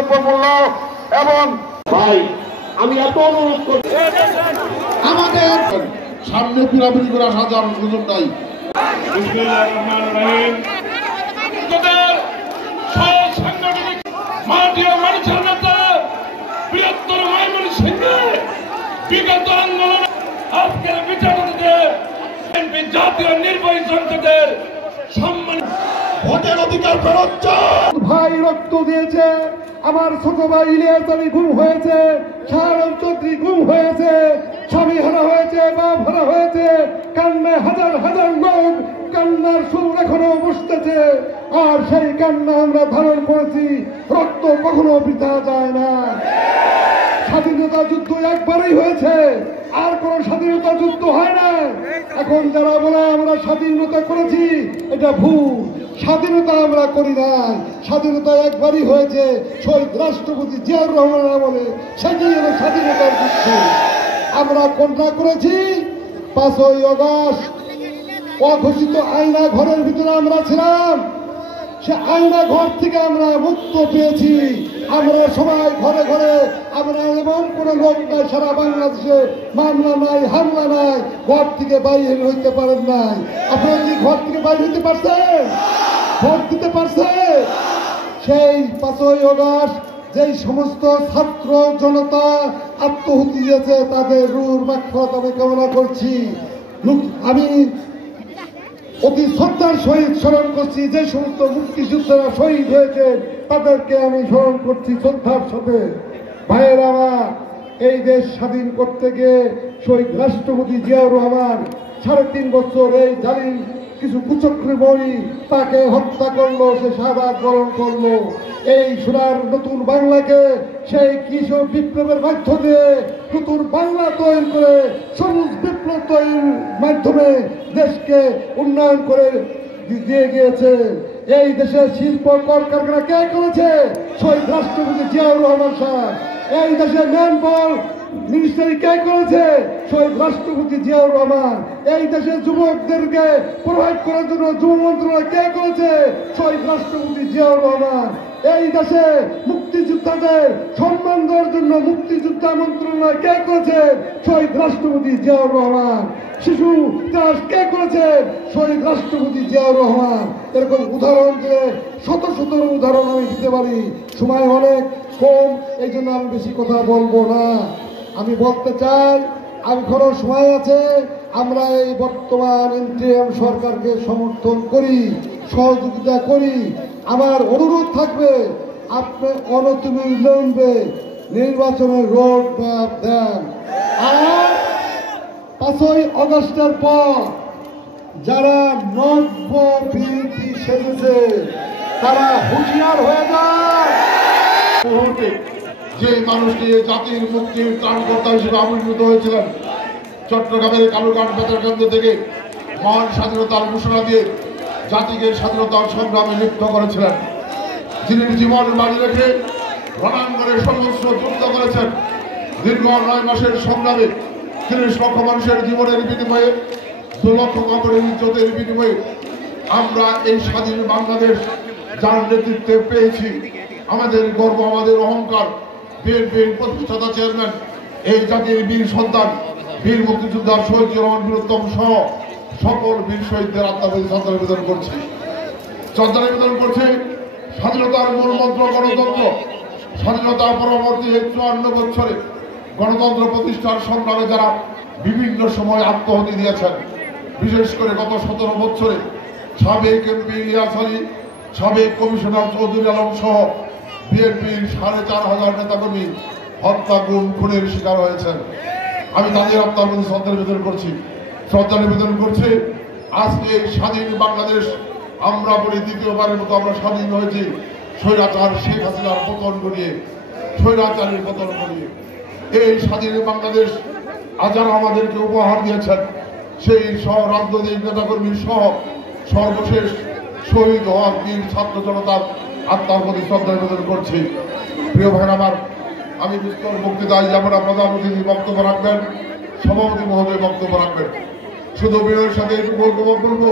দ্রব্যমূল্য এবং ভাই আমি এত অনুরোধ করি আমাদের সামনে পিরামিড করা সাধারণ সুযোগ নাই। মানুষের নেতা বৃহত্তর বিগত আন্দোলন আজকের বিচারপতিতে জাতীয় নির্বাহী সংসদের সম্মান ভোটের অধিকার ফেরত চান। ভাই রক্ত দিয়েছে, আমার ছোট ভাই ইলিয়াস আলী গুম হয়েছে, শাহরুখ চৌধুরী গুম হয়েছে, স্বামী হারা হয়েছে, বাপ হারা হয়েছে, কান্নায় হাজার হাজার লোক কান্নার সুর এখনো বসতেছে। আর সেই কান্না আমরা ধারণ করেছি। রক্ত কখনো বৃথা যায় না। স্বাধীনতা যুদ্ধ একবারই হয়েছে, আর কোন স্বাধীনতা যুদ্ধ হয় না। এখন যারা বলে আমরা স্বাধীনতা করেছি, এটা ভুল। স্বাধীনতা আমরা করি না, স্বাধীনতা একবারই হয়েছে শহীদ রাষ্ট্রপতি জিয়াউর রহমানের আমলে। সেটাই হলো স্বাধীনতার যুদ্ধ। আমরা কোনটা করেছি? 5ই আগস্ট অঘোষিত আয়না ঘরের ভিতরে আমরা ছিলাম। সে আয়না ঘর থেকে আমরা মুক্ত পেয়েছি। আমরা সবাই ঘরে ঘরে, আমরা এমন কোন লোক নাই সারা বাংলাদেশে মামলা নাই, হামলা নাই, ঘর থেকে বাইরে হইতে পারেন নাই। আপনারা কি ঘর থেকে বাইরে হইতে পারছেন? ভোট দিতে পারছে? সেই 5ই আগস্ট যেই সমস্ত ছাত্র জনতা আত্মহুতি দিয়েছে, তাদের রুর মাগফিরাত আমি কামনা করছি। আমি অতি শ্রদ্ধার সহিত স্মরণ করছি যে সমস্ত মুক্তিযোদ্ধারা শহীদ হয়েছে, তাদেরকে আমি স্মরণ করছি শ্রদ্ধার সাথে। ভাইয়ের আমার, এই দেশ স্বাধীন করতে গিয়ে শহীদ রাষ্ট্রপতি জিয়াউর রহমান 3.5 বছর এই জালিম কিছু কুচক্রী তাকে হত্যা করলো, সে শাহাদাত বরণ করলো। এই সোনার নতুন বাংলাকে সেই কৃষক বিপ্লবের মাধ্যমে নতুন বাংলা তৈরি করে, সবুজ বিপ্লব তৈরির মাধ্যমে দেশকে উন্নয়ন করে দিয়ে গিয়েছে। এই দেশের শিল্প কলকারখানা কে করেছে? শহীদ রাষ্ট্রপতি জিয়াউর রহমান সাহেব। এই দেশের ম্যান পাওয়ার মিনিস্ট্রি কে করেছে? শহীদ রাষ্ট্রপতি জিয়াউর রহমান। এই দেশের যুবকদেরকে প্রোভাইড করার জন্য যুব মন্ত্রণালয় কে করেছে? শহীদ রাষ্ট্রপতি জিয়াউর রহমান। এই দেশে মুক্তিযোদ্ধাদের সম্মান দেওয়ার জন্য মুক্তিযোদ্ধা মন্ত্রণালয় কে করেছে? শহীদ রাষ্ট্রপতি জিয়াউর রহমান। শিশু ইতিহাস কে করেছে? শহীদ রাষ্ট্রপতি জিয়াউর রহমান। এরকম উদাহরণ দিয়ে শত শত উদাহরণ আমি দিতে পারি। সময় অনেক কম, এই জন্য আমি বেশি কথা বলবো না। আমি বলতে চাই, এখনো সময় আছে। আমরা এই বর্তমান ইন্টারিম সরকারকে সমর্থন করি, সহযোগিতা করি। আমার অনুরোধ থাকবে, আপনি অনতিবিলম্বে নির্বাচনের রোড ম্যাপ দেন। আর 5ই আগস্টের পর যারা নব্য বিরোধী সেজেছে, তারা হুঁশিয়ার হয়ে যায়। যে মানুষটি জাতির মুক্তির ত্রাণকর্তা হিসেবে আবির্ভূত হয়েছিলেন, চট্টগ্রামের কালুঘাট বেতার কেন্দ্র থেকে মহান স্বাধীনতার ঘোষণা দিয়ে জাতিকে স্বাধীনতার সংগ্রামে লিপ্ত করেছিলেন, যিনি জীবন বাজি রেখে রণাঙ্গনে সর্বস্ব যুদ্ধ করেছেন। দীর্ঘ 9 মাসের সংগ্রামে 30 লক্ষ মানুষের জীবনের বিনিময়ে, 2 লক্ষ কবরের ইজ্জতের বিনিময়ে আমরা এই স্বাধীন বাংলাদেশ যার নেতৃত্বে পেয়েছি। আমাদের গর্ব, আমাদের অহংকার। বিএনপির প্রতিষ্ঠাতা চেয়ারম্যান, এই জাতির বীর সন্তান, বীর মুক্তিযোদ্ধা শহীদ রহমান বীরোত্তম সহ সকল বীর শহীদদের আত্মাবলী শ্রদ্ধা নিবেদন করছি। শ্রদ্ধা নিবেদন করছে স্বাধীনতার মূল মন্ত্র গণতন্ত্র। স্বাধীনতা পরবর্তী 54 বছরে গণতন্ত্র প্রতিষ্ঠার সংগ্রামে যারা বিভিন্ন সময় আত্মহতি দিয়েছেন, বিশেষ করে গত 17 বছরে সাবেক এমপি ইলিয়াস আলী, সাবেক কমিশনার চৌধুরী আলম সহ বিএনপির 4500 নেতাকর্মী হত্যা, গুম, খুনের শিকার হয়েছেন। আমি তাদের আত্মার প্রতি শ্রদ্ধা নিবেদন করছি। শ্রদ্ধা নিবেদন করছি আজকে এই স্বাধীন বাংলাদেশ, আমরা বলি দ্বিতীয়বারের মতো আমরা স্বাধীন হয়েছি স্বৈরাচার শেখ হাসিনার পতন ঘটিয়ে, স্বৈরাচারের পতন ঘটিয়ে। এই স্বাধীন বাংলাদেশ যারা আমাদেরকে উপহার দিয়েছেন, সেই সহ রাজনৈতিক নেতাকর্মী সহ সর্বশেষ শহীদ হওয়া বীর ছাত্র জনতার আত্মার প্রতি শ্রদ্ধা নিবেদন করছি। প্রিয় ভাই আমার, আমি বিস্তর বক্তৃতায় যেমন প্রধান অতিথি বক্তব্য রাখবেন, সভাপতি মহোদয় বক্তব্য রাখবেন। শুধু বিনয়ের সাথে বলবো,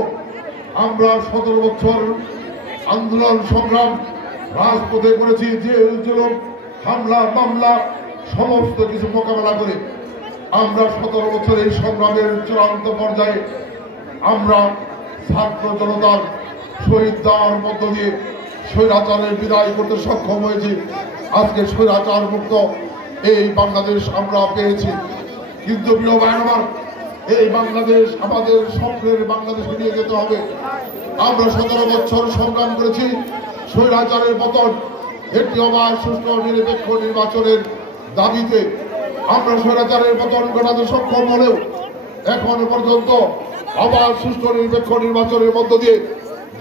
আমরা 17 বছর আন্দোলন সংগ্রাম, রাজপথে করেছি, জেল জুলুম হামলা মামলা সমস্ত কিছু মোকাবেলা করে আমরা 17 বছর এই সংগ্রামের চূড়ান্ত পর্যায়ে আমরা ছাত্র জনতার শহীদ দেওয়ার মধ্য দিয়ে স্বৈরাচারের বিদায় করতে সক্ষম হয়েছি। আজকে স্বৈরাচার মুক্ত এই বাংলাদেশ আমরা পেয়েছি। কিন্তু প্রিয় ভাই আমার, এই বাংলাদেশ আমাদের স্বপ্নের বাংলাদেশে নিয়ে যেতে হবে। আমরা 17 বছর সংগ্রাম করেছি স্বৈরাচারের পতন, একটি অবাধ সুষ্ঠু নিরপেক্ষ নির্বাচনের দাবিতে। আমরা স্বৈরাচারের পতন ঘটাতে সক্ষম হলেও এখন পর্যন্ত অবাধ সুষ্ঠু নিরপেক্ষ নির্বাচনের মধ্য দিয়ে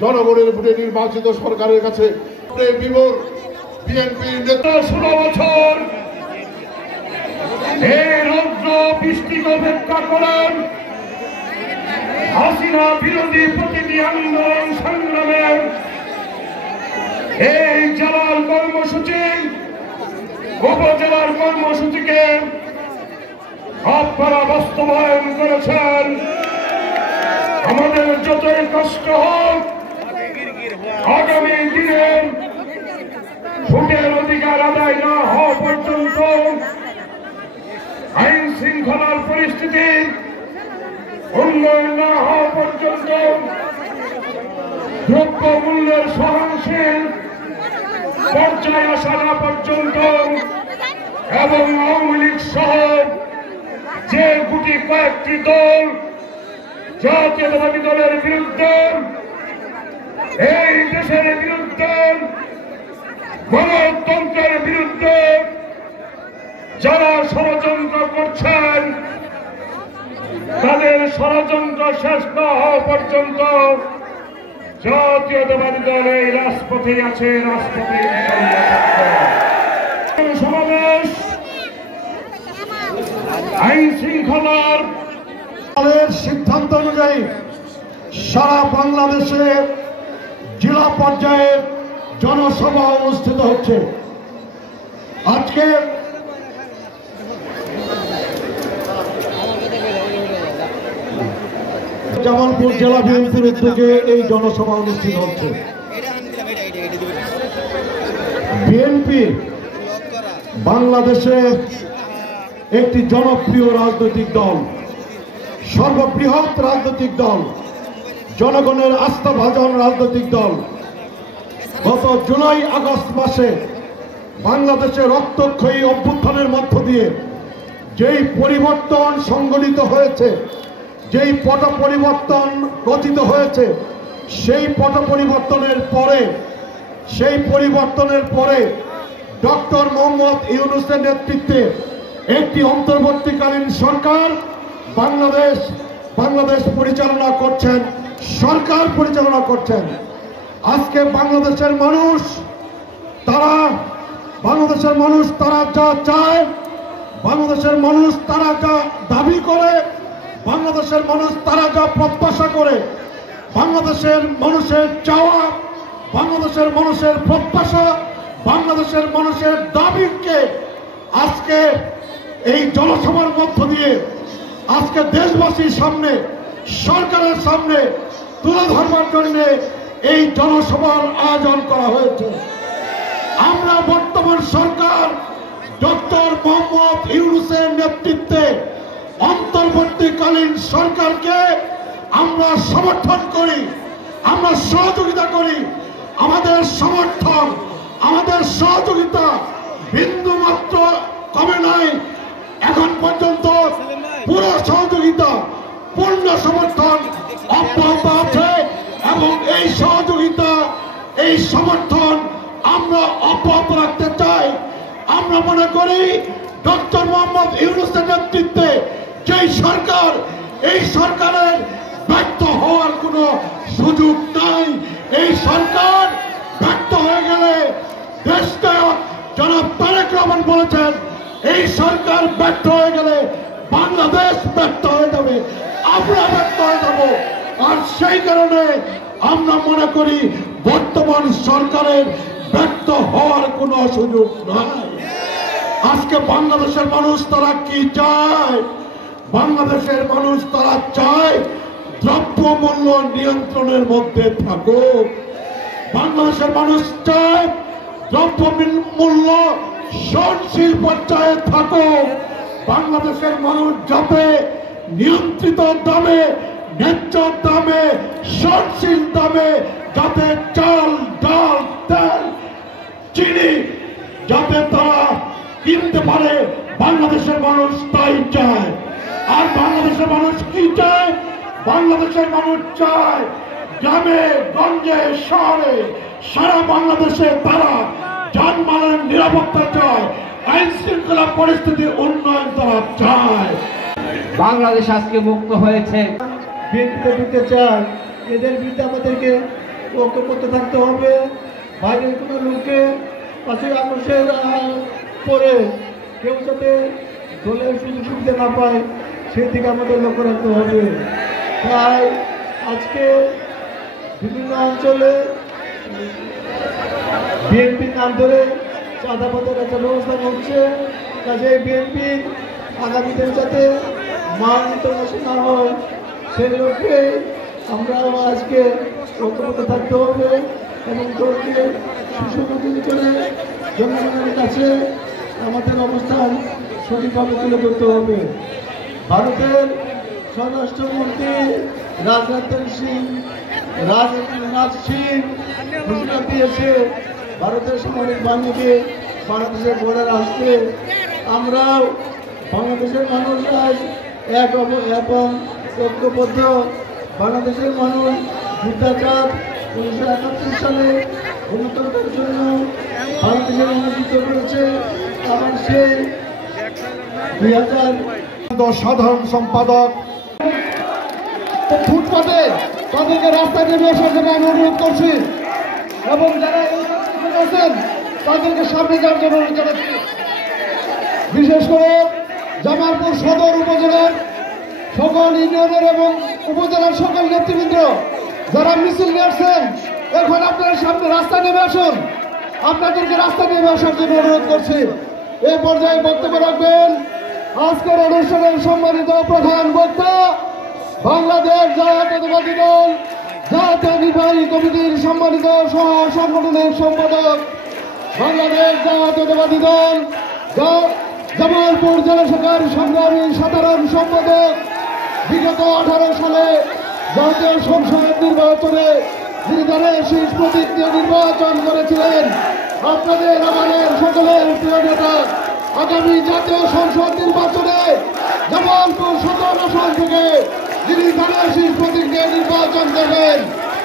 জনগণের ভোটে নির্বাচিত সরকারের কাছে বিএনপির নেতা 16 বছর এই রৌদ্র বৃষ্টিকে উপেক্ষা করেন হাসিনা বিরোধী প্রতিটি আন্দোলন সংগ্রামের এই জেলার কর্মসূচি উপজেলার কর্মসূচিকে আপনারা বাস্তবায়ন করেছেন। আমাদের যতই কষ্ট হোক আগামী দিনে ভোটের অধিকার আদায় না হওয়া পর্যন্ত আইন শৃঙ্খলার পরিস্থিতি উন্নয়ন না হওয়া পর্যন্ত দ্রব্য মূল্যের সহনশীল পর্যায়ে আসা না পর্যন্ত এবং আওয়ামী লীগ সহ যে গুটি কয়েকটি দল জাতীয়তাবাদী দলের বিরুদ্ধে এই দেশের বিরুদ্ধে গণতন্ত্রের বিরুদ্ধে যারা ষড়যন্ত্র করছেন তাদের ষড়যন্ত্র শেষ না হওয়া পর্যন্ত জাতীয়তাবাদী দল এই রাজপথে আছে, রাজপথে সমাবেশ আইন শৃঙ্খলার সিদ্ধান্ত অনুযায়ী সারা বাংলাদেশে জেলা পর্যায়ে জনসভা অনুষ্ঠিত হচ্ছে। আজকে জামালপুর জেলা বিএনপির উদ্যোগে এই জনসভা অনুষ্ঠিত হচ্ছে। বিএনপি বাংলাদেশে একটি জনপ্রিয় রাজনৈতিক দল, সর্ববৃহৎ রাজনৈতিক দল, জনগণের আস্থাভাজন রাজনৈতিক দল। গত জুলাই আগস্ট মাসে বাংলাদেশে রক্তক্ষয়ী অভ্যুত্থানের মধ্য দিয়ে যেই পরিবর্তন সংঘটিত হয়েছে, যেই পট পরিবর্তন গঠিত হয়েছে, সেই পট পরিবর্তনের পরে ডক্টর মোহাম্মদ ইউনূসের নেতৃত্বে একটি অন্তর্বর্তীকালীন সরকার বাংলাদেশ পরিচালনা করছেন, সরকার পরিচালনা করছেন। আজকে বাংলাদেশের মানুষ তারা যা চায়, বাংলাদেশের মানুষ তারা যা দাবি করে, বাংলাদেশের মানুষ তারা যা প্রত্যাশা করে, বাংলাদেশের মানুষের চাওয়া, বাংলাদেশের মানুষের প্রত্যাশা, বাংলাদেশের মানুষের দাবিকে আজকে এই জনসভার মধ্য দিয়ে আজকে দেশবাসীর সামনে, সরকারের সামনে তুলে ধরবার জন্য এই জনসভার আয়োজন করা হয়েছে। আমরা বর্তমান সরকার ডক্টর মোহাম্মদ ইউনূসের নেতৃত্বে অন্তর্বর্তীকালীন সরকারকে আমরা সমর্থন করি, আমরা সহযোগিতা করি। আমাদের সমর্থন, আমাদের সহযোগিতা বিন্দুমাত্র কমে নাই। এখন পর্যন্ত পুরো সহযোগিতা, পূর্ণ সমর্থন অব্যাহত আছে এবং এই সহযোগিতা, এই সমর্থন আমরা অব্যাহত রাখতে চাই। আমরা মনে করি ডক্টর মোহাম্মদ ইউনূসের নেতৃত্বে যেই সরকার, এই সরকারের ব্যর্থ হওয়ার কোনো সুযোগ নাই। এই সরকার ব্যর্থ হয়ে গেলে দেশটা জনাব তারেক রহমান বলেছেন, এই সরকার ব্যর্থ হয়ে গেলে বাংলাদেশ ব্যর্থ হয়ে যাবে, আমরা ব্যর্থ হয়ে যাব। আর সেই কারণে আমরা মনে করি বর্তমান সরকারের ব্যর্থ হওয়ার কোনো সুযোগ নাই। আজকে বাংলাদেশের মানুষ তারা কি চায়? বাংলাদেশের মানুষ তারা চায় দ্রব্যমূল্য নিয়ন্ত্রণের মধ্যে থাকুক। বাংলাদেশের মানুষ চায় দ্রব্য মূল্য সহনশীল পর্যায়ে থাকুক, বাংলাদেশের মানুষ যাতে নিয়ন্ত্রিত দামে, ন্যায্য দামে, সহনশীল দামে যাতে চাল, ডাল, তেল, চিনি যাতে তারা কিনতে পারে, বাংলাদেশের মানুষ তাই চায়। আর বাংলাদেশের মানুষ কি চায়? বাংলাদেশের মানুষ চায় গ্রামে গঞ্জে শহরে সারা বাংলাদেশে তারা যানবাহনের নিরাপত্তা চায়, আইন শৃঙ্খলা পরিস্থিতির উন্নয়ন তারা চায়। বাংলাদেশ আজকে মুক্ত হয়েছে। বিএনপিতে ঢুকতে চায়, এদের বিরুদ্ধে আমাদেরকে ঐক্যবদ্ধ থাকতে হবে। বাইরের কোনো লোককে ৫ই আগস্টের পরে কেউ যাতে দলের সুযোগ সুবিধা না পায় সেই দিকে আমাদের লক্ষ্য রাখতে হবে। তাই আজকে বিভিন্ন অঞ্চলে বিএনপির নাম ধরে চাঁদাবাদের একটা ব্যবস্থা করছে। কাজে বিএনপি আগামী দিন যাতে মান নষ্ট না হয় সেই লক্ষ্যে আমরাও আজকে ঐক্যবদ্ধ থাকতে হবে এবং দলকে সুসংগঠিত করে জনগণের কাছে আমাদের অবস্থান সঠিকভাবে তুলে ধরতে হবে। ভারতের স্বরাষ্ট্রমন্ত্রী রাজনাথ সিং ঘোষণা দিয়েছে ভারতের সামরিক বাহিনীকে বাংলাদেশের বর্ডার আসতে। আমরাও বাংলাদেশের মানুষ আজ এবং ঐক্যবদ্ধ। বাংলাদেশের মানুষ যুদ্ধাচার 1971 সালে গণতন্ত্রের জন্য বাংলাদেশের অনুষ্ঠিত করেছে। আবার সেই 2000 সাধারণ সম্পাদক ফুটপাতে তাদেরকে রাস্তায় নেমে আসার জন্য আমি অনুরোধ করছি এবং যারা আছেন তাদেরকে সামনে যাওয়ার জন্য অনুরোধ জানাচ্ছি। বিশেষ করে জামালপুর সদর উপজেলার সকল ইউনিয়নের এবং উপজেলার সকল নেতৃবৃন্দ যারা মিছিল নিয়ে আসছেন, এখন আপনারা সামনে রাস্তায় নেমে আসুন। আপনাদেরকে রাস্তায় নেমে আসার জন্য অনুরোধ করছি। এই পর্যায়ে বক্তব্য রাখবেন আজকের অনুষ্ঠানের সম্মানিত প্রধান বক্তা, বাংলাদেশ জাতীয়তাবাদী দল জাতীয় নির্বাহী কমিটির সম্মানিত সহ সাংগঠনিক সম্পাদক, বাংলাদেশ জাতীয়তাবাদী দল জামালপুর জেলা শাখার সংগ্রামী সাধারণ সম্পাদক, বিগত 18 সালে জাতীয় সংসদ নির্বাচনে যিনি দলের শীর্ষ প্রতীক দিয়ে নির্বাচন করেছিলেন, আপনাদের আমাদের সকলের প্রিয় নেতা, আগামী জাতীয় সংসদ নির্বাচনে জামালপুর সদর আসন থেকে যিনি দলের শীর্ষ প্রতীক দিয়ে নির্বাচন করবেন,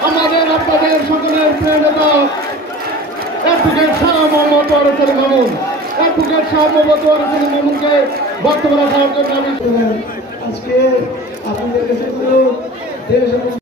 আমাদের আপনাদের সকলের প্রিয় নেতা অ্যাডভোকেট শাহ মোহাম্মদ ওয়ারেসুল মামুন। অ্যাডভোকেট শাহ মোহাম্মদ ওয়ারেসুল মামুনকে বক্তব্য রাখার জন্য আমি আজকে আপনাদের কাছে দেশ এবং